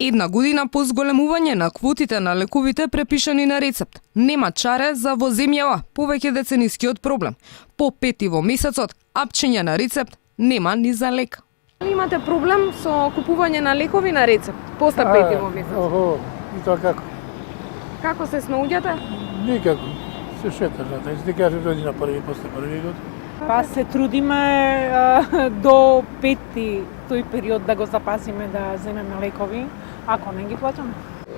Една година по зголемување на квотите на лековите препишани на рецепт, нема чаре за во земјава повеќе деценискиот проблем. По 5 во месецот, апчење на рецепт нема ни за лек. Имате проблем со купување на лекови на рецепт после 5 во месецот? Охо, и тоа како? Како се снаоѓате? Никако. Се шета, знаете, се каже дојди на први, после први год. Па се трудиме до 5 тој период да го запасиме да земеме лекови, ако не ги платиме.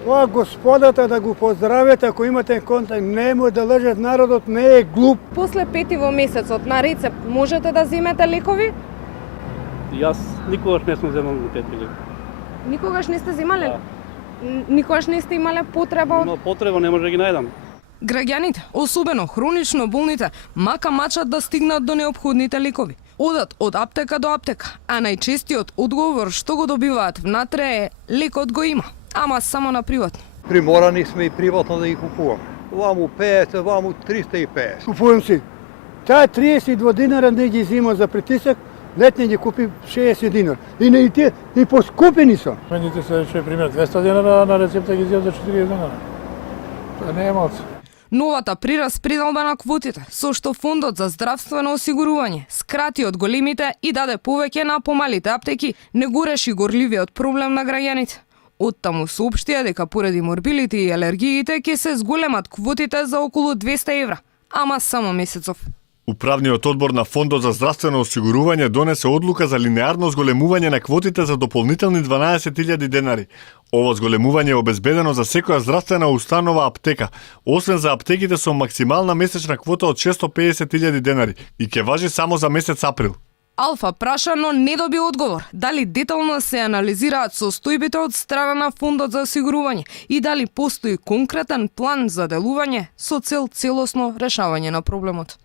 Тоа господата да го поздравете, ако имате контакт, немој да лжат народот, не е глуп. После 5 во месецот на рецепт можете да земете лекови? Јас никогаш не сум земал пет лекови. Никогаш не сте земале? Никогаш не сте имале потреба од... Но потреба не може да ги најдам. Граѓаните, особено хронично болните, мака мачат да стигнат до неопходните лекови. Одат од аптека до аптека, а најчестиот одговор што го добиваат внатре е лекот го има, ама само на приватно. Приморани сме и приватно да ги купуваме. Ваму 50, ваму 350. Купувам си. Таа 32 динара не ги зима за притисак, летне ги купи 60 динар. И не и те, и поскупени се. Мените се рече пример 200 денара на рецепта ги земам за 40 денара. Тоа не е малце. Новата прираспределба на квотите, со што Фондот за здравствено осигурување скрати од големите и даде повеќе на помалите аптеки, не го реши горливиот проблем на граѓаните. Оттаму соопштија дека поради морбилите и алергиите ќе се зголемат квотите за околу 200 евра, ама само месецов. Управниот одбор на Фондот за здравствено осигурување донесе одлука за линеарно зголемување на квотите за дополнителни 12.000 денари. Ово зголемување е обезбедено за секоја здравствена установа аптека, освен за аптеките со максимална месечна квота од 650.000 денари и ќе важи само за месец април. Алфа праша, но не доби одговор. Дали детално се анализираат состојбите од страна на Фондот за осигурување и дали постои конкретен план за делување со цел целосно решавање на проблемот.